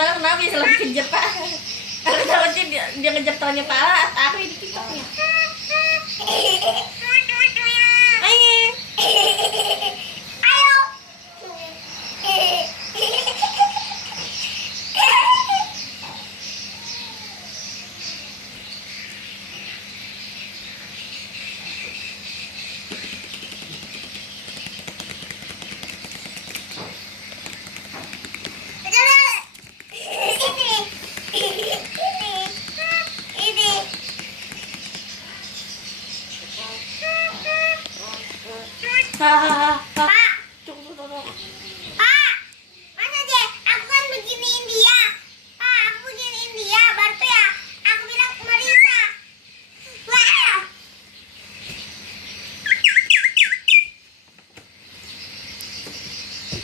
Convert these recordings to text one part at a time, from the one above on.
malah kenapa ya selalu kejep Pak. Aku takutnya dia ngejep tangannya Pak. Aku ini TikToknya. Ayo. Ayo. Pak, tunggu. Pak, mana dia? Aku kan beginiin dia. Pak, aku beginiin dia. Baru tuh ya, aku bilang ke Marisa. Wah.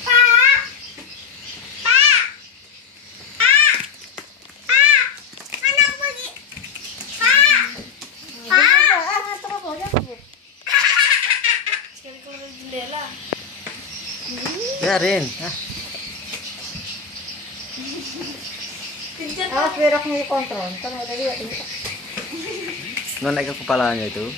Pak, Pak, Pak, kan aku pergi. Pak, sekali keluar jendela. Biarin. Kejar. Awas berak nih kontrol. Kan ada lihat ini. Naik ke kepalanya itu.